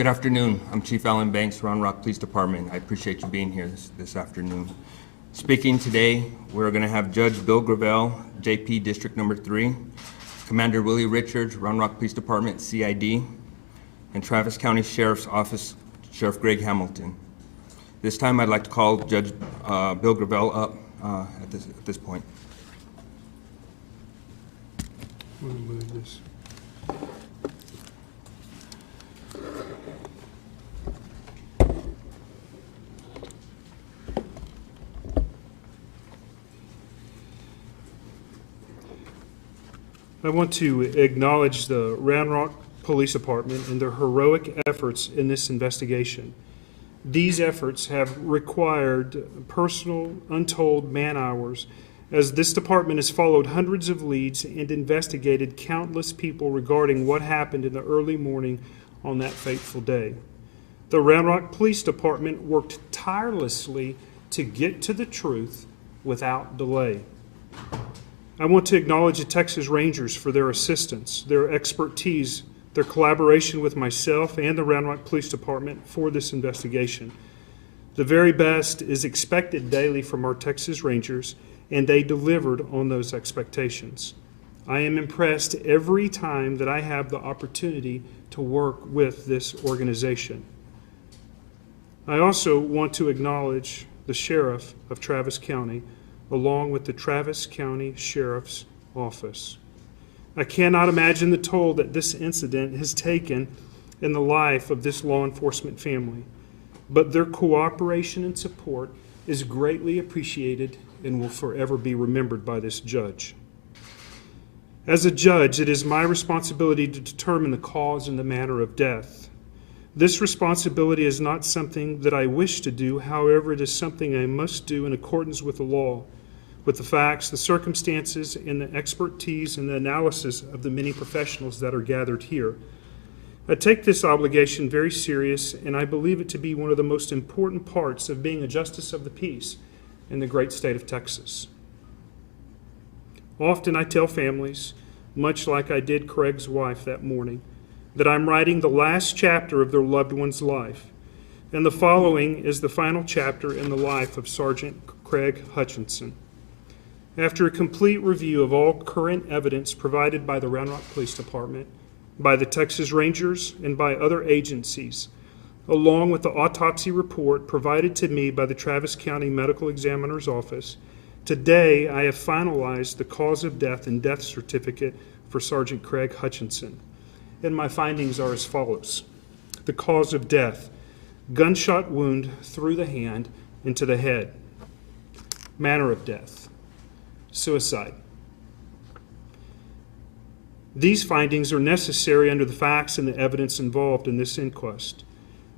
Good afternoon. I'm Chief Alan Banks, Round Rock Police Department. I appreciate you being here this afternoon. Speaking today, we're going to have Judge Bill Gravell, JP District Number 3, Commander Willie Richards, Round Rock Police Department, CID, and Travis County Sheriff's Office, Sheriff Greg Hamilton. This time I'd like to call Judge Bill Gravell up at this point. I'm going to move this. I want to acknowledge the Round Rock Police Department and their heroic efforts in this investigation. These efforts have required personal, untold man-hours, as this department has followed hundreds of leads and investigated countless people regarding what happened in the early morning on that fateful day. The Round Rock Police Department worked tirelessly to get to the truth without delay. I want to acknowledge the Texas Rangers for their assistance, their expertise, their collaboration with myself and the Round Rock Police Department for this investigation. The very best is expected daily from our Texas Rangers, and they delivered on those expectations. I am impressed every time that I have the opportunity to work with this organization. I also want to acknowledge the Sheriff of Travis County, along with the Travis County Sheriff's Office. I cannot imagine the toll that this incident has taken in the life of this law enforcement family, but their cooperation and support is greatly appreciated and will forever be remembered by this judge. As a judge, it is my responsibility to determine the cause and the manner of death. This responsibility is not something that I wish to do, however, it is something I must do in accordance with the law, with the facts, the circumstances, and the expertise and the analysis of the many professionals that are gathered here. I take this obligation very serious, and I believe it to be one of the most important parts of being a justice of the peace in the great state of Texas. Often I tell families, much like I did Craig's wife that morning, that I'm writing the last chapter of their loved one's life, and the following is the final chapter in the life of Sergeant Craig Hutchinson. After a complete review of all current evidence provided by the Round Rock Police Department, by the Texas Rangers, and by other agencies, along with the autopsy report provided to me by the Travis County Medical Examiner's Office, today I have finalized the cause of death and death certificate for Sergeant Craig Hutchinson. And my findings are as follows. The cause of death: gunshot wound through the hand into the head. Manner of death: suicide. These findings are necessary under the facts and the evidence involved in this inquest.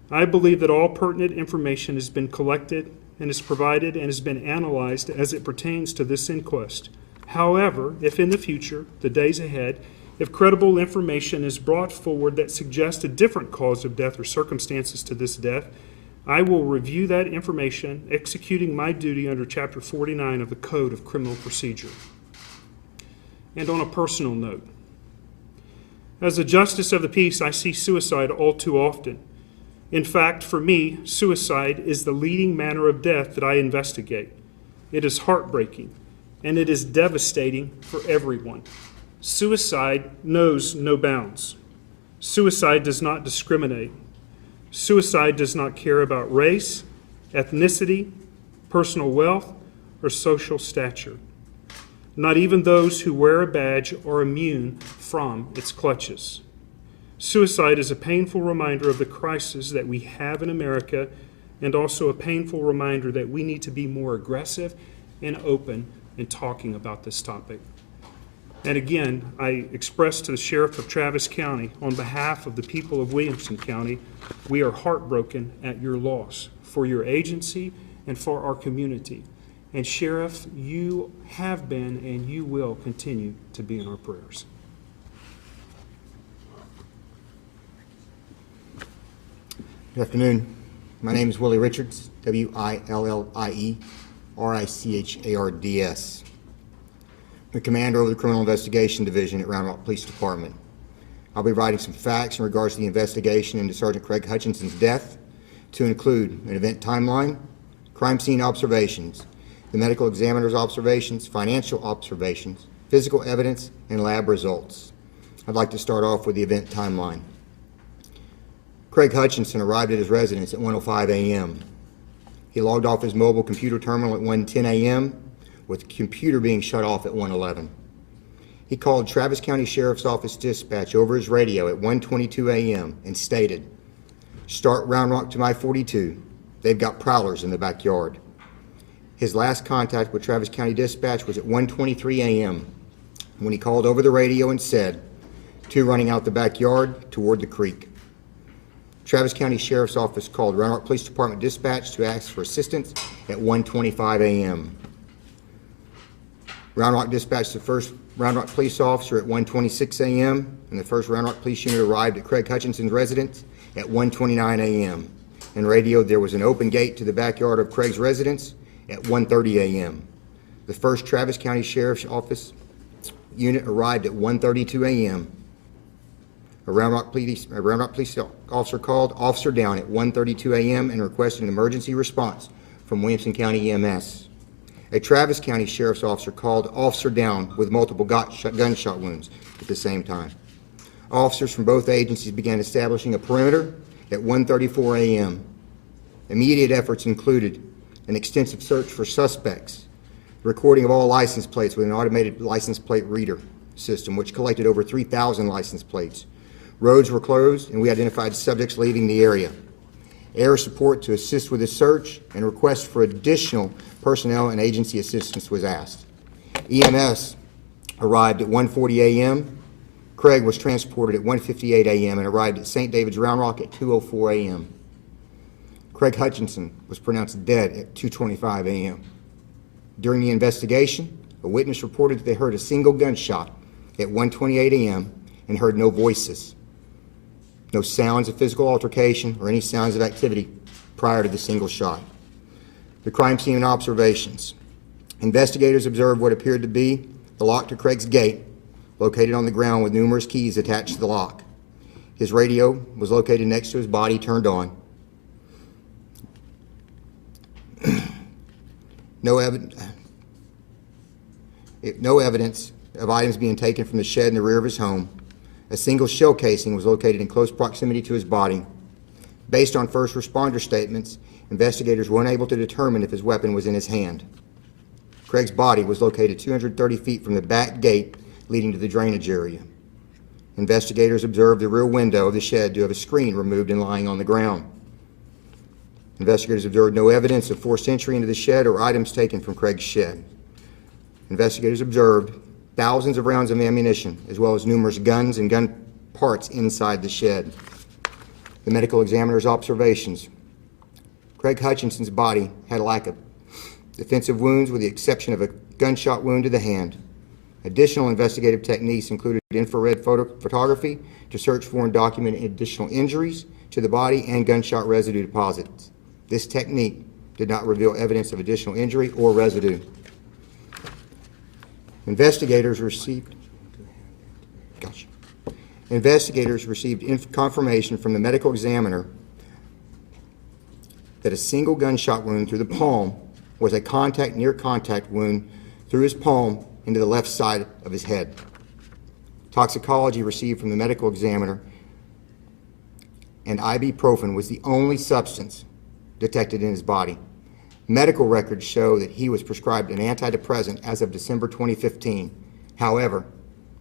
I believe that all pertinent information has been collected and is provided and has been analyzed as it pertains to this inquest. However, if in the future, the days ahead, if credible information is brought forward that suggests a different cause of death or circumstances to this death, I will review that information, executing my duty under Chapter 49 of the Code of Criminal Procedure. And on a personal note, as a justice of the peace, I see suicide all too often. In fact, for me, suicide is the leading manner of death that I investigate. It is heartbreaking, and it is devastating for everyone. Suicide knows no bounds. Suicide does not discriminate. Suicide does not care about race, ethnicity, personal wealth, or social stature. Not even those who wear a badge are immune from its clutches. Suicide is a painful reminder of the crisis that we have in America, and also a painful reminder that we need to be more aggressive and open in talking about this topic. And again, I express to the Sheriff of Travis County, on behalf of the people of Williamson County, we are heartbroken at your loss for your agency and for our community. And Sheriff, you have been and you will continue to be in our prayers. Good afternoon. My name is Willie Richards, W-I-L-L-I-E-R-I-C-H-A-R-D-S. I'm the commander of the Criminal Investigation Division at Round Rock Police Department. I'll be writing some facts in regards to the investigation into Sergeant Craig Hutchinson's death, to include an event timeline, crime scene observations, the medical examiner's observations, financial observations, physical evidence, and lab results. I'd like to start off with the event timeline. Craig Hutchinson arrived at his residence at 1:05 a.m. He logged off his mobile computer terminal at 1:10 a.m., with the computer being shut off at 1:11. He called Travis County Sheriff's Office dispatch over his radio at 1:22 a.m. and stated, "Start Round Rock to my 42. They've got prowlers in the backyard." His last contact with Travis County dispatch was at 1:23 a.m. when he called over the radio and said, "Two running out the backyard toward the creek." Travis County Sheriff's Office called Round Rock Police Department dispatch to ask for assistance at 1:25 a.m. Round Rock dispatched the first Round Rock police officer at 1:26 a.m., and the first Round Rock police unit arrived at Craig Hutchinson's residence at 1:29 a.m. and radioed there was an open gate to the backyard of Craig's residence at 1:30 a.m. The first Travis County Sheriff's Office unit arrived at 1:32 a.m. A Round Rock police officer called Officer Down at 1:32 a.m. and requested an emergency response from Williamson County EMS. A Travis County Sheriff's officer called Officer Down with multiple gunshot wounds at the same time. Officers from both agencies began establishing a perimeter at 1:34 a.m. Immediate efforts included an extensive search for suspects, recording of all license plates with an automated license plate reader system, which collected over 3,000 license plates. Roads were closed, and we identified subjects leaving the area. Air support to assist with the search and request for additional personnel and agency assistance was asked. EMS arrived at 1:40 a.m. Craig was transported at 1:58 a.m. and arrived at St. David's Round Rock at 2:04 a.m. Craig Hutchinson was pronounced dead at 2:25 a.m. During the investigation, a witness reported that they heard a single gunshot at 1:28 a.m. and heard no voices, no sounds of physical altercation or any sounds of activity prior to the single shot. The crime scene and observations. Investigators observed what appeared to be the lock to Craig's gate, located on the ground with numerous keys attached to the lock. His radio was located next to his body, turned on. No evidence of items being taken from the shed in the rear of his home. A single shell casing was located in close proximity to his body. Based on first responder statements, investigators were unable to determine if his weapon was in his hand. Craig's body was located 230 feet from the back gate leading to the drainage area. Investigators observed the rear window of the shed to have a screen removed and lying on the ground. Investigators observed no evidence of forced entry into the shed or items taken from Craig's shed. Investigators observed thousands of rounds of ammunition, as well as numerous guns and gun parts inside the shed. The medical examiner's observations. Craig Hutchinson's body had a lack of defensive wounds with the exception of a gunshot wound to the hand. Additional investigative techniques included infrared photography to search for and document additional injuries to the body and gunshot residue deposits. This technique did not reveal evidence of additional injury or residue. Investigators received confirmation from the medical examiner that a single gunshot wound through the palm was a near contact wound through his palm into the left side of his head. Toxicology received from the medical examiner, and ibuprofen was the only substance detected in his body. Medical records show that he was prescribed an antidepressant as of December 2015. However,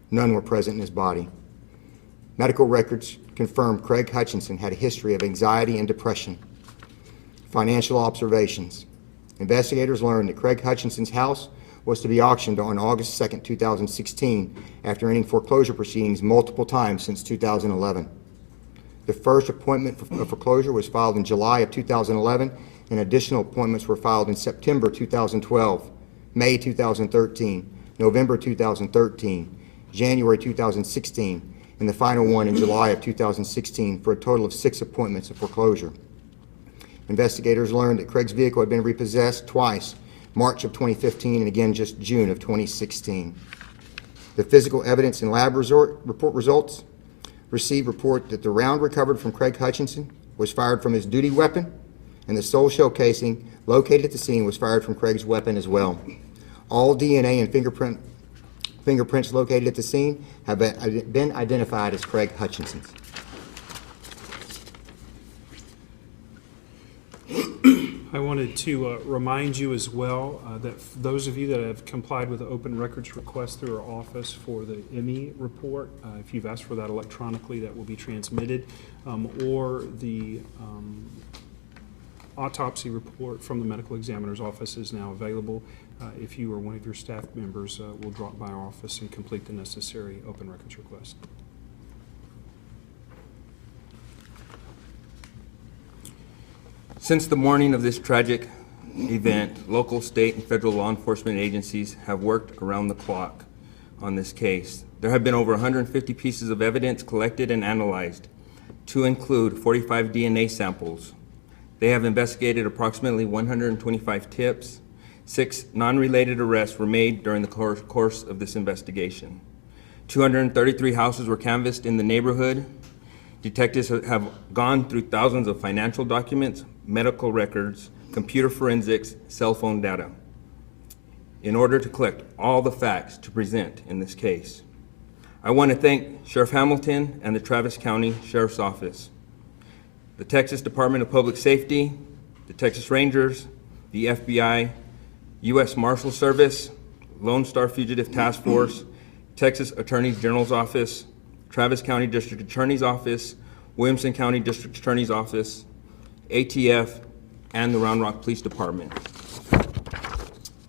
none were present in his body. Medical records confirmed Craig Hutchinson had a history of anxiety and depression. Financial observations. Investigators learned that Craig Hutchinson's house was to be auctioned on August 2, 2016, after ending foreclosure proceedings multiple times since 2011. The first appointment for foreclosure was filed in July of 2011, and additional appointments were filed in September 2012, May 2013, November 2013, January 2016, and the final one in July of 2016, for a total of 6 appointments of foreclosure. Investigators learned that Craig's vehicle had been repossessed twice, March of 2015 and again just June of 2016. The physical evidence and lab report results. received report that the round recovered from Craig Hutchinson was fired from his duty weapon, and the sole shell casing located at the scene was fired from Craig's weapon as well. All DNA and fingerprints located at the scene have been identified as Craig Hutchinson's. I wanted to remind you as well that those of you that have complied with the open records request through our office for the ME report, if you've asked for that electronically, that will be transmitted, or the autopsy report from the medical examiner's office is now available. If you or one of your staff members will drop by our office and complete the necessary open records request. Since the morning of this tragic event, local, state, and federal law enforcement agencies have worked around the clock on this case. There have been over 150 pieces of evidence collected and analyzed, to include 45 DNA samples. They have investigated approximately 125 tips. 6 non-related arrests were made during the course of this investigation. 233 houses were canvassed in the neighborhood. Detectives have gone through thousands of financial documents, medical records, computer forensics, cell phone data, in order to collect all the facts to present in this case. I want to thank Sheriff Hamilton and the Travis County Sheriff's Office, the Texas Department of Public Safety, the Texas Rangers, the FBI, U.S. Marshal Service, Lone Star Fugitive Task Force, Texas Attorney General's Office, Travis County District Attorney's Office, Williamson County District Attorney's Office, ATF, and the Round Rock Police Department.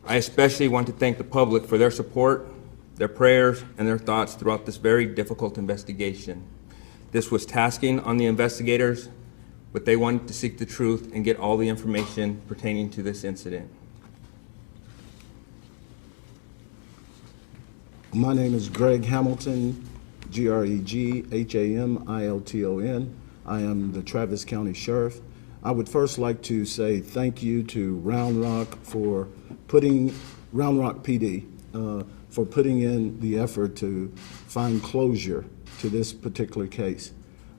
I especially want to thank the public for their support, their prayers, and their thoughts throughout this very difficult investigation. This was tasking on the investigators, but they wanted to seek the truth and get all the information pertaining to this incident. My name is Greg Hamilton, G-R-E-G-H-A-M-I-L-T-O-N. I am the Travis County Sheriff. I would first like to say thank you to Round Rock PD, for putting in the effort to find closure to this particular case.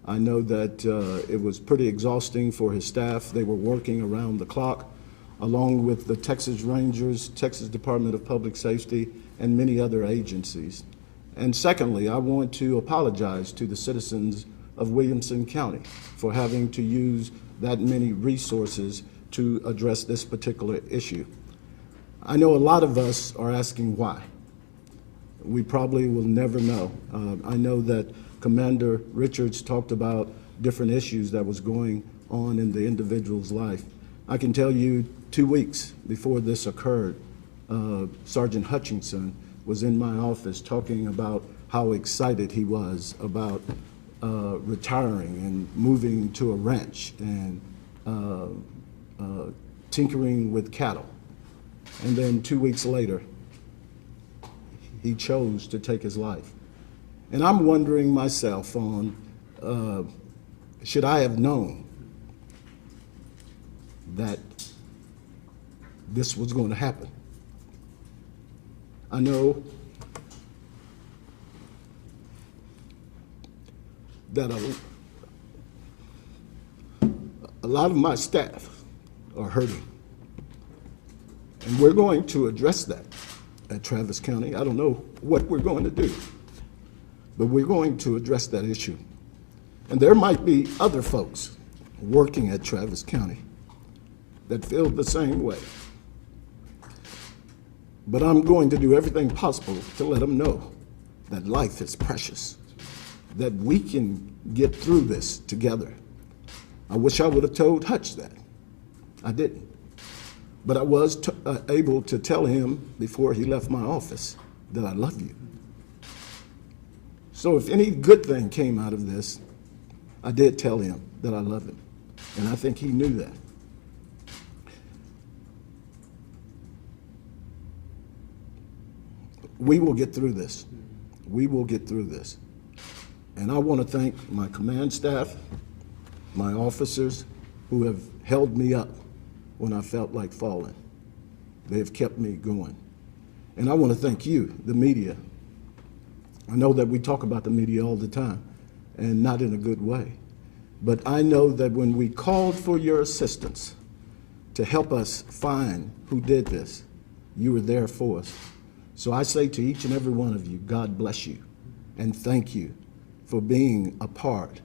I know that it was pretty exhausting for his staff. They were working around the clock, along with the Texas Rangers, Texas Department of Public Safety, and many other agencies. And secondly, I want to apologize to the citizens of Williamson County for having to use that many resources to address this particular issue. I know a lot of us are asking why. We probably will never know. I know that Commander Richards talked about different issues that was going on in the individual's life. I can tell you 2 weeks before this occurred, Sergeant Hutchinson was in my office talking about how excited he was about retiring and moving to a ranch and tinkering with cattle. And then 2 weeks later, he chose to take his life. And I'm wondering myself on, should I have known that this was going to happen? I know that a lot of my staff are hurting. And we're going to address that at Travis County. I don't know what we're going to do, but we're going to address that issue. And there might be other folks working at Travis County that feel the same way. But I'm going to do everything possible to let them know that life is precious, that we can get through this together. I wish I would have told Hutch that. I didn't. But I was able to tell him before he left my office that I love you. So if any good thing came out of this, I did tell him that I love him. And I think he knew that. We will get through this. We will get through this. And I want to thank my command staff, my officers who have held me up when I felt like falling. They have kept me going. And I want to thank you, the media. I know that we talk about the media all the time, and not in a good way. But I know that when we called for your assistance to help us find who did this, you were there for us. So I say to each and every one of you, God bless you, and thank you for being a part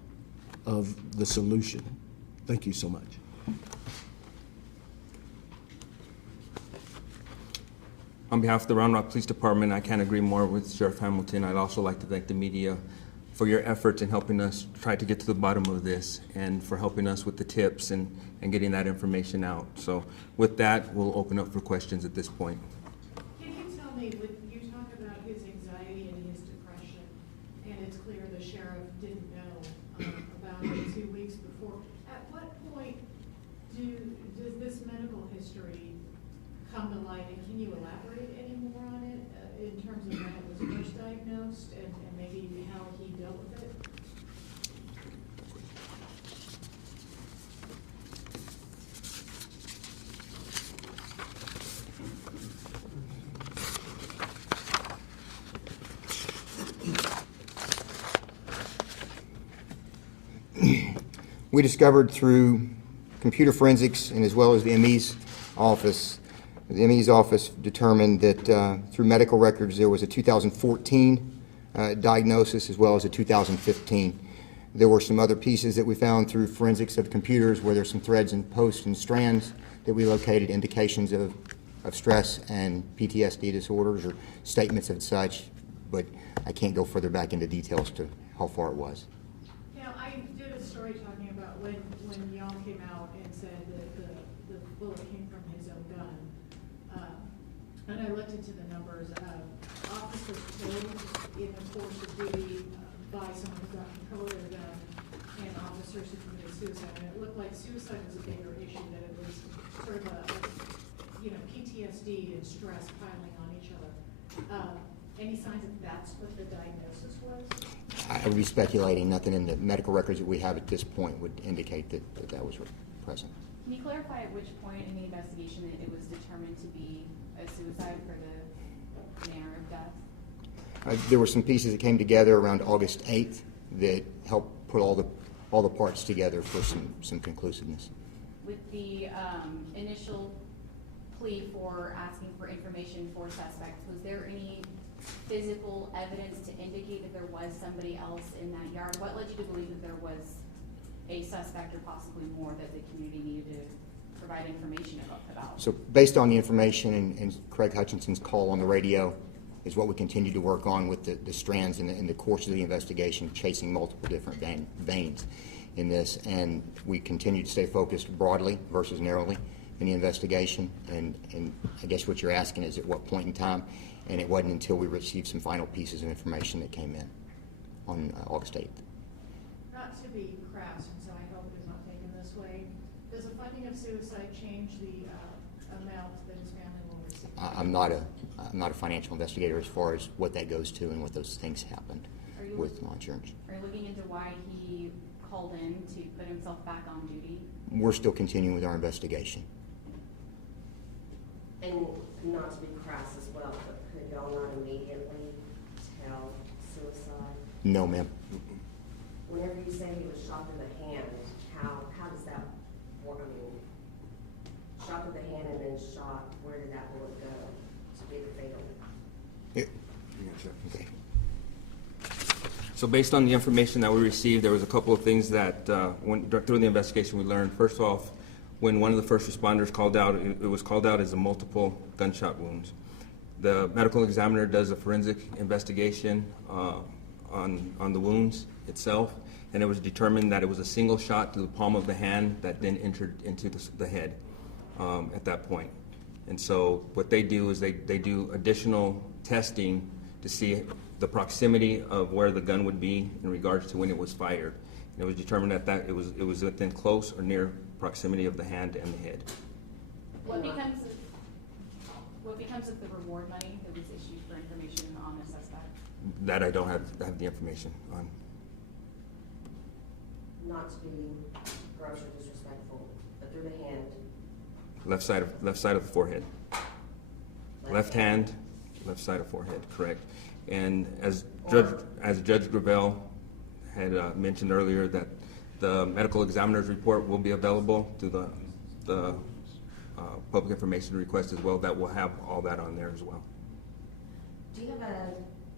of the solution. Thank you so much. On behalf of the Round Rock Police Department, I can't agree more with Sheriff Hamilton. I'd also like to thank the media for your efforts in helping us try to get to the bottom of this and for helping us with the tips and getting that information out. So with that, we'll open up for questions at this point. Can you tell me, when you talk about his anxiety and his depression, and it's clear the sheriff didn't know about it 2 weeks before, at what point does this medical history come to light, and can you elaborate any more on it in terms of when it was first diagnosed and maybe how he dealt with it? We discovered through computer forensics and as well as the ME's office, the ME's office determined that through medical records there was a 2014 diagnosis as well as a 2015. There were some other pieces that we found through forensics of computers where there's some threads and posts and strands that we located indications of stress and PTSD disorders or statements of such, but I can't go further back into details to how far it was. Now, I did a story talking about when y'all came out and said that the bullet came from his own gun. And I looked into the numbers. Officers killed in the course of duty by someone who got control of their gun, and officers who committed suicide. And it looked like suicide was a bigger issue, that it was sort of a PTSD and stress piling on each other. Any signs that that's what the diagnosis was? I would be speculating. Nothing in the medical records that we have at this point would indicate that was present. Can you clarify at which point in the investigation it was determined to be a suicide for the manner of death? There were some pieces that came together around August 8th that helped put all the parts together for some conclusiveness. With the initial plea for asking for information for suspects, was there any physical evidence to indicate that there was somebody else in that yard? What led you to believe that there was a suspect or possibly more that the community needed to provide information about? So based on the information and Craig Hutchinson's call on the radio is what we continue to work on with the strands in the course of the investigation, chasing multiple different veins in this. And we continue to stay focused broadly versus narrowly in the investigation. And I guess what you're asking is at what point in time, and it wasn't until we received some final pieces of information that came in on August 8th. Not to be crass, and so I hope it is not taken this way, does a finding of suicide change the amount that his family will receive? I'm not a financial investigator as far as what that goes to and what those things happened with law insurance. Are you looking into why he called in to put himself back on duty? We're still continuing with our investigation. And not to be crass as well, but could y'all not immediately tell suicide? No, ma'am. Whenever you say he was shot in the hand, how does that work? I mean, shot in the hand and then shot, where did that bullet go to be the fatal? Okay. So based on the information that we received, there was a couple of things that through the investigation we learned. First off, when one of the first responders called out, it was called out as a multiple gunshot wounds. The medical examiner does a forensic investigation on the wounds itself, and it was determined that it was a single shot to the palm of the hand that then entered into the head at that point. And so what they do is they do additional testing to see the proximity of where the gun would be in regards to when it was fired. And it was determined that it was within close or near proximity of the hand and the head. What becomes of the reward money that was issued for information on the suspect? That I don't have the information on. Not to be gross or disrespectful, but through the hand. Left side of the forehead. Left hand, left side of forehead, correct. And as Judge Gravell had mentioned earlier that the medical examiner's report will be available through the public information request as well. That will have all that on there as well. Do you have an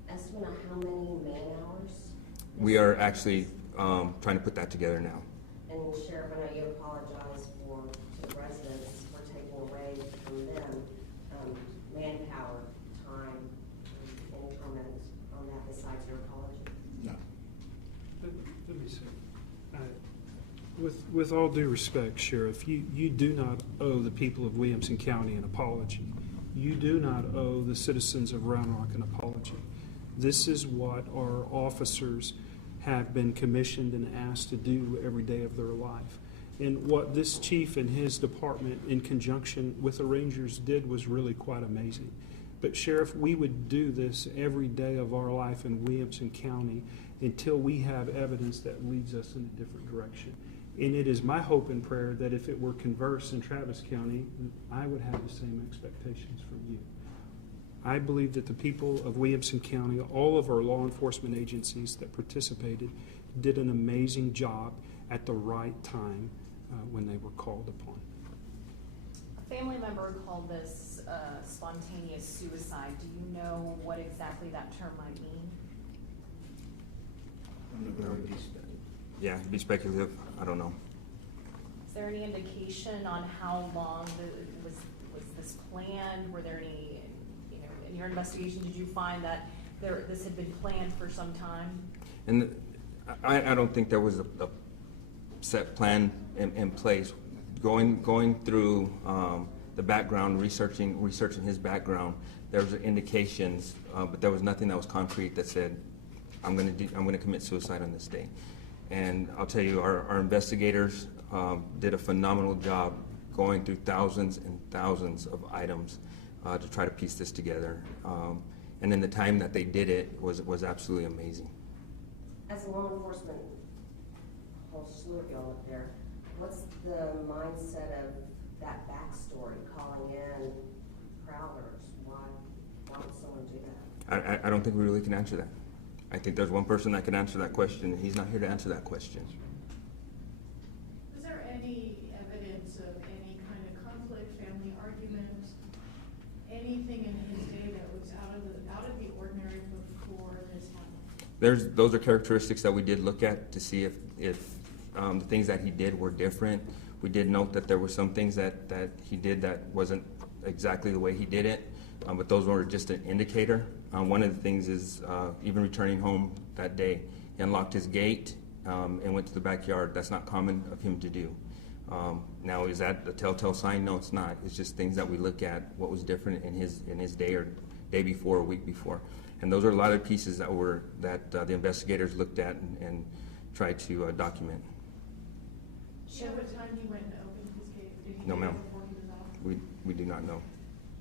estimate of how many man-hours? We are actually trying to put that together now. And Sheriff, I know you apologize to the residents for taking away from them manpower, time, any comment on that besides your apology? No. Let me say, with all due respect, Sheriff, you do not owe the people of Williamson County an apology. You do not owe the citizens of Round Rock an apology. This is what our officers have been commissioned and asked to do every day of their life. And what this chief and his department in conjunction with the Rangers did was really quite amazing. But Sheriff, we would do this every day of our life in Williamson County until we have evidence that leads us in a different direction. And it is my hope and prayer that if it were converse in Travis County, I would have the same expectations from you. I believe that the people of Williamson County, all of our law enforcement agencies that participated, did an amazing job at the right time when they were called upon. A family member called this spontaneous suicide. Do you know what exactly that term might mean? Yeah, it'd be speculative. I don't know. Is there any indication on how long was this planned? Were there any, in your investigation, did you find that this had been planned for some time? And I don't think there was a set plan in place. Going through the background, researching his background, there was indications, but there was nothing that was concrete that said, I'm going to commit suicide on this day. And I'll tell you, our investigators did a phenomenal job going through thousands and thousands of items to try to piece this together. And in the time that they did it was absolutely amazing. As a law enforcement, a whole slew of y'all up there, what's the mindset of that backstory, calling in prowlers? Why would someone do that? I don't think we really can answer that. I think there's one person that can answer that question, and he's not here to answer that question. Was there any evidence of any kind of conflict, family argument, anything in his day that was out of the ordinary before this happened? Those are characteristics that we did look at to see if the things that he did were different. We did note that there were some things that he did that wasn't exactly the way he did it, but those were just an indicator. One of the things is even returning home that day, he unlocked his gate and went to the backyard. That's not common of him to do. Now, is that a telltale sign? No, it's not. It's just things that we look at, what was different in his day or day before or week before. And those are a lot of pieces that the investigators looked at and tried to document. Do you know what time he went and opened his gate? Did he No, do it ma'am. before he was out? We do not know.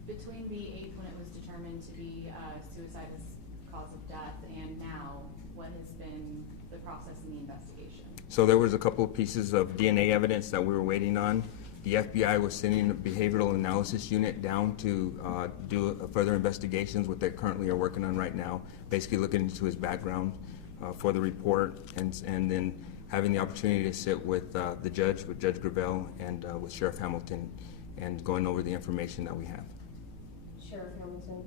Between the 8th, when it was determined to be suicide as cause of death, and now, what has been the process in the investigation? So there was a couple of pieces of DNA evidence that we were waiting on. The FBI was sending a behavioral analysis unit down to do further investigations, what they currently are working on right now, basically looking into his background for the report, and then having the opportunity to sit with the judge, with Judge Gravell, and with Sheriff Hamilton, and going over the information that we have. Sheriff Hamilton,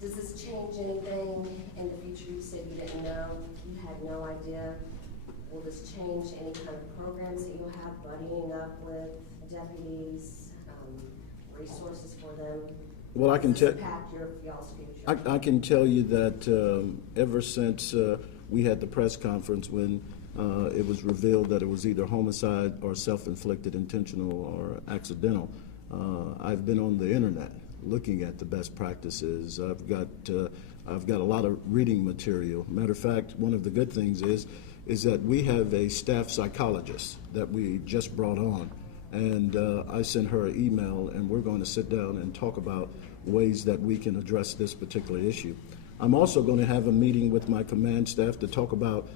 does this change anything in the future? You said you didn't know, you had no idea. Will this change any kind of programs that you'll have, buddying up with deputies, resources for them? Well, I can Does this tell. impact y'all's future? I can tell you that ever since we had the press conference when it was revealed that it was either homicide or self-inflicted, intentional or accidental, I've been on the internet looking at the best practices. I've got a lot of reading material. Matter of fact, one of the good things is that we have a staff psychologist that we just brought on. And I sent her an email, and we're going to sit down and talk about ways that we can address this particular issue. I'm also going to have a meeting with my command staff to talk about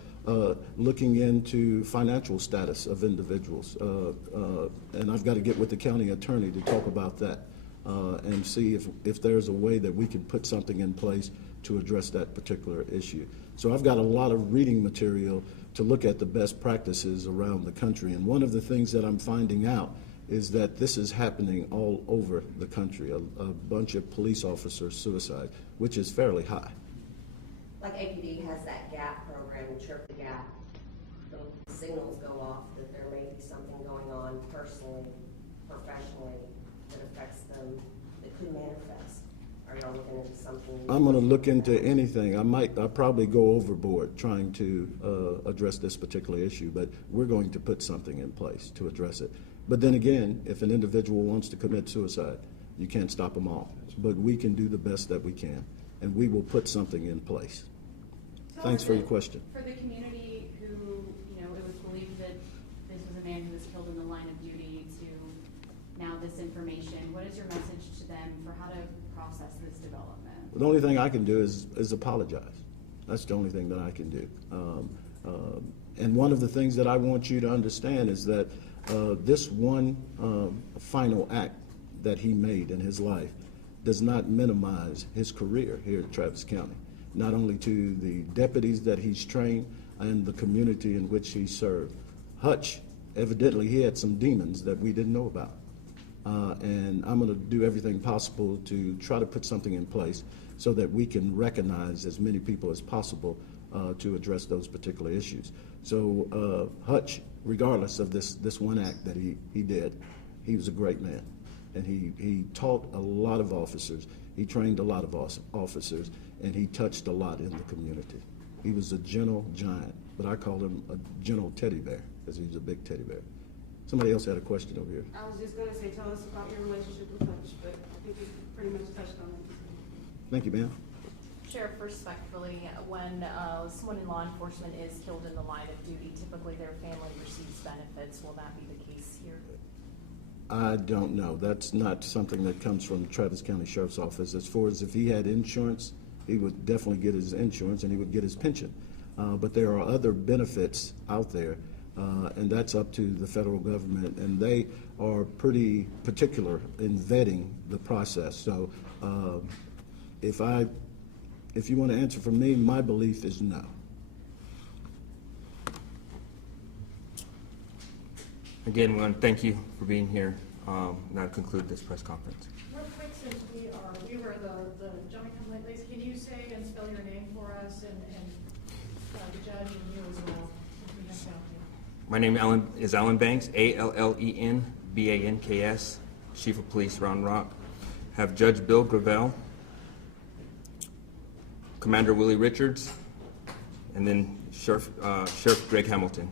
looking into financial status of individuals. And I've got to get with the county attorney to talk about that and see if there's a way that we can put something in place to address that particular issue. So I've got a lot of reading material to look at the best practices around the country. And one of the things that I'm finding out is that this is happening all over the country, a bunch of police officers suicide, which is fairly high. Like APD has that GAP program, Trip the Gap. The signals go off that there may be something going on personally, professionally, that affects them, that could manifest. Are y'all looking into something? I'm gonna look into anything. I'll probably go overboard trying to address this particular issue, but we're going to put something in place to address it. But then again, if an individual wants to commit suicide, you can't stop them all. But we can do the best that we can, and we will put something in place. So Thanks for your question. For the community who, you know, it was believed that this was a man who was killed in the line of duty to now this information, what is your message to them for how to process this development? The only thing I can do is apologize. That's the only thing that I can do. And one of the things that I want you to understand is that this one final act that he made in his life does not minimize his career here at Travis County, not only to the deputies that he's trained and the community in which he served. Hutch, evidently he had some demons that we didn't know about. And I'm going to do everything possible to try to put something in place so that we can recognize as many people as possible to address those particular issues. So Hutch, regardless of this one act that he did, he was a great man. And he taught a lot of officers, he trained a lot of officers, and he touched a lot in the community. He was a gentle giant, but I call him a gentle teddy bear, because he was a big teddy bear. Somebody else had a question over here. I was just gonna say, tell us about your relationship with Hutch, but I think you pretty much touched on it. Thank you, ma'am. Sheriff, respectfully, when someone in law enforcement is killed in the line of duty, typically their family receives benefits. Will that be the case here? I don't know. That's not something that comes from the Travis County Sheriff's Office. As far as if he had insurance, he would definitely get his insurance and he would get his pension. But there are other benefits out there, and that's up to the federal government, and they are pretty particular in vetting the process. So if you want to answer for me, my belief is no. Again, we want to thank you for being here. That'll conclude this press conference. Real quick, since we were the jumping complaint list, can you say and spell your name for us and the judge and you as well? If we have down here. My name is Alan Banks, ALLENBANKS, Chief of Police, Round Rock. Have Judge Bill Gravell, Commander Willie Richards, and then Sheriff Greg Hamilton.